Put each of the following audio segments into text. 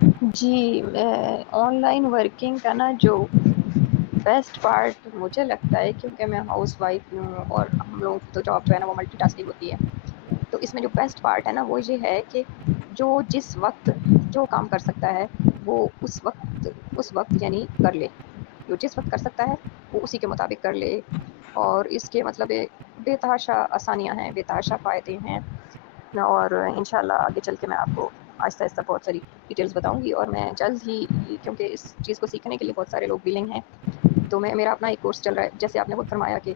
G, on line working کا نا جو بیسٹ پارٹ مجھے لگتا ہے، کیونکہ میں ہاؤس وائف بھی ہوں اور ہم لوگوں کی تو جاب جو ہے نا وہ ملٹی ٹاسکنگ ہوتی ہے، تو اس میں جو بیسٹ پارٹ ہے نا وہ یہ ہے کہ جو جس وقت جو کام کر سکتا ہے وہ اس وقت یعنی کر لے، جو جس وقت کر سکتا ہے وہ اسی کے مطابق کر لے، اور اس کے مطلب بے تحاشا آسانیاں ہیں، بے تحاشا فائدے ہیں، اور انشاءاللہ آگے چل کے میں آپ کو آہستہ آہستہ بہت ساری ڈیٹیلز بتاؤں گی، اور میں جلد ہی، کیونکہ اس چیز کو سیکھنے کے لیے بہت سارے لوگ ولنگ ہیں، تو میرا اپنا ایک کورس چل رہا ہے، جیسے آپ نے خود فرمایا کہ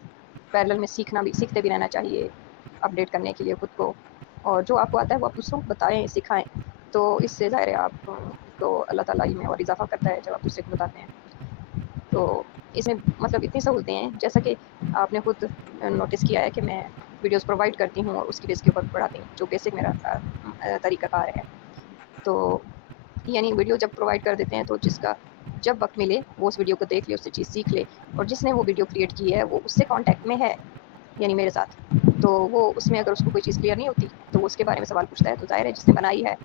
پیرلل میں سیکھتے بھی رہنا چاہیے، اپڈیٹ کرنے کے لیے خود کو، اور جو آپ کو آتا ہے وہ آپ دوسروں کو بتائیں، سکھائیں، تو اس سے ظاہر ہے آپ کو اللہ تعالیٰ میں اور اضافہ کرتا ہے جب آپ دوسرے کو بتاتے ہیں، تو اس میں مطلب اتنی سہولتیں ہیں، جیسا کہ آپ نے خود نوٹس کیا ہے کہ میں ویڈیوز پرووائڈ کرتی ہوں اور اس کی بیس کے اوپر پڑھاتی ہوں، جو بیسک میرا طریقہ کار ہے، تو یعنی ویڈیو جب پرووائڈ کر دیتے ہیں تو جس کا جب وقت ملے وہ اس ویڈیو کو دیکھ لے، اس سے چیز سیکھ لے، اور جس نے وہ ویڈیو کریٹ کی ہے وہ اس سے کانٹیکٹ میں ہے، یعنی میرے ساتھ، تو وہ اس میں اگر اس کو کوئی چیز کلیئر نہیں ہوتی تو وہ اس کے بارے میں سوال پوچھتا ہے، تو ظاہر ہے جس نے بنائی ہے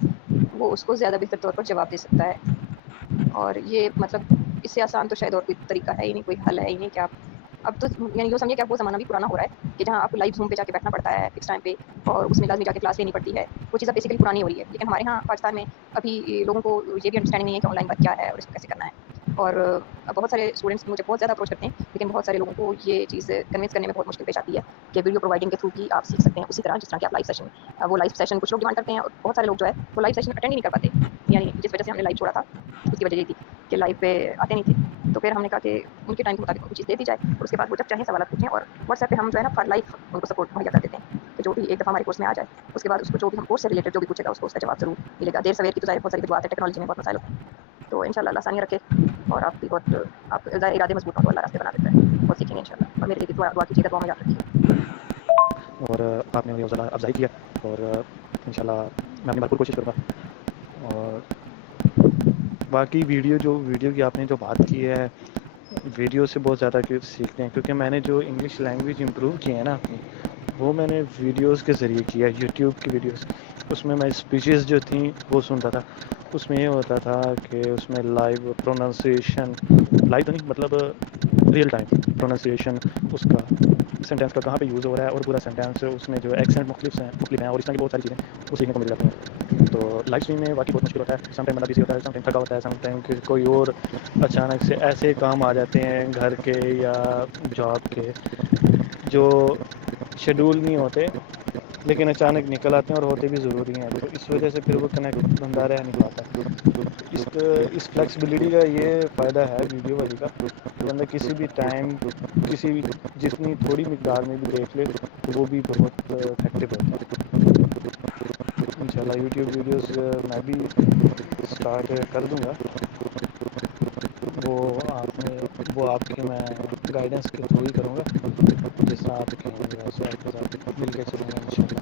وہ اس کو زیادہ بہتر طور پر جواب دے سکتا ہے، اور یہ مطلب اس سے آسان تو شاید اور کوئی طریقہ ہے ہی نہیں، کوئی حل ہے ہی نہیں کہ آپ اب تو یعنی یہ سمجھے کہ اب وہ زمانہ بھی پرانا ہو رہا ہے کہ جہاں آپ کو لائیو زوم پہ جا کے بیٹھنا پڑتا ہے فکس ٹائم پہ، اور اس میں لازمی جا کے کلاس لینی پڑتی ہے، وہ چیزیں بیسیکلی پرانی ہو رہی ہے، لیکن ہمارے ہاں پاکستان میں ابھی لوگوں کو یہ بھی انڈرسٹینڈنگ نہیں ہے کہ آن لائن ورک کیا ہے اور اس کو کیسے کرنا ہے، اور بہت سارے اسٹوڈنٹس مجھے بہت زیادہ اپروچ کرتے ہیں، لیکن بہت سارے لوگوں کو یہ چیز کنوینس کرنے میں بہت مشکل پیش آتی ہے کہ ویڈیو پرووائڈنگ کے تھرو بھی آپ سیکھ سکتے ہیں اسی طرح جس طرح کہ آپ لائیو سیشن، وہ لائیو سیشن کچھ لوگ ڈیمانڈ کرتے ہیں، اور بہت سارے لوگ جو ہے وہ لائیو سیشن اٹینڈ ہی نہیں کر پاتے، یعنی جس وجہ سے ہم نے لائیو چھوڑا تھا اس کی وجہ یہ تھی کہ لائیو پہ آتے نہیں تھے، تو پھر ہم نے کہا کہ ان کے ٹائم کے مطابق ان کو چیز دے دی جائے، اور اس کے بعد وہ جب چاہیں سوالات پوچھیں، اور واٹس ایپ پہ ہم جو ہے نا فار لائف ان کو سپورٹ مہیا کر دیتے ہیں کہ جو بھی ایک دفعہ ہمارے کورس میں آ جائے اس کے بعد اس کو جو بھی ہم کورس سے ریلیٹڈ جو بھی پوچھے گا اس کو اس کا جواب ضرور ملے گا، دیر سویر کی تو ظاہر بہت ساری بات ہے، ٹیکنالوجی میں بہت مسائل ہوتے ہیں، تو انشاءاللہ اللہ آسانی رکھے، اور آپ بھی بہت آپ ظاہر ارادے مضبوط ہوں تو اللہ راستے بنا دیتا ہے، اور سیکھیں گے انشاءاللہ، اور میرے لیے بھی دعا کیجیے گا، دعا میں یاد رکھیے. اور آپ نے میری حوصلہ افزائی کیا، اور انشاءاللہ میں اپنی بھرپور کوشش کروں گا، اور باقی ویڈیو کی آپ نے جو بات کی ہے، ویڈیو سے بہت زیادہ کچھ سیکھتے ہیں، کیونکہ میں نے جو انگلش لینگویج امپروو کی ہے نا اپنی، وہ میں نے ویڈیوز کے ذریعے کیا، یوٹیوب کی ویڈیوز، اس میں اسپیچز جو تھیں وہ سنتا تھا، اس میں یہ ہوتا تھا کہ اس میں لائیو پروننسیشن، لائیو تو نہیں مطلب ریئل ٹائم پروننسیشن، اس کا سینٹینس کا کہاں پہ یوز ہو رہا ہے، اور پورا سینٹینس اس میں جو ایکسینٹ مختلف ہیں، اور اس طرح کی بہت ساری چیزیں وہ سیکھنے کو مل جاتی ہیں، تو لائیو اسٹریم میں واقعی بہت مشکل ہوتا ہے، سم ٹائم بندہ بزی ہوتا ہے، سم ٹائم تھکا ہوتا ہے، سم ٹائم کوئی اور اچانک سے ایسے کام آ جاتے ہیں گھر کے یا جاب کے جو شیڈول نہیں ہوتے، لیکن اچانک نکل آتے ہیں اور ہوتے بھی ضروری ہیں، تو اس وجہ سے پھر وہ کنیکٹ بندہ رہ نہیں پاتا، تو اس فلیکسیبلٹی کا یہ فائدہ ہے ویڈیو والی کا کہ بندہ کسی بھی ٹائم کسی بھی جتنی تھوڑی مقدار میں بھی دیکھ لے وہ بھی بہت افیکٹو ہوتا ہے. انشاءاللہ یوٹیوب ویڈیوز میں بھی اسٹارٹ کر دوں گا، وہ آپ کے میں گائیڈنس کے تھرو ہی کروں گا، جس طرح آپ کہیں گے ویسے آپ کے ساتھ مل کے چلوں گا انشاءاللہ.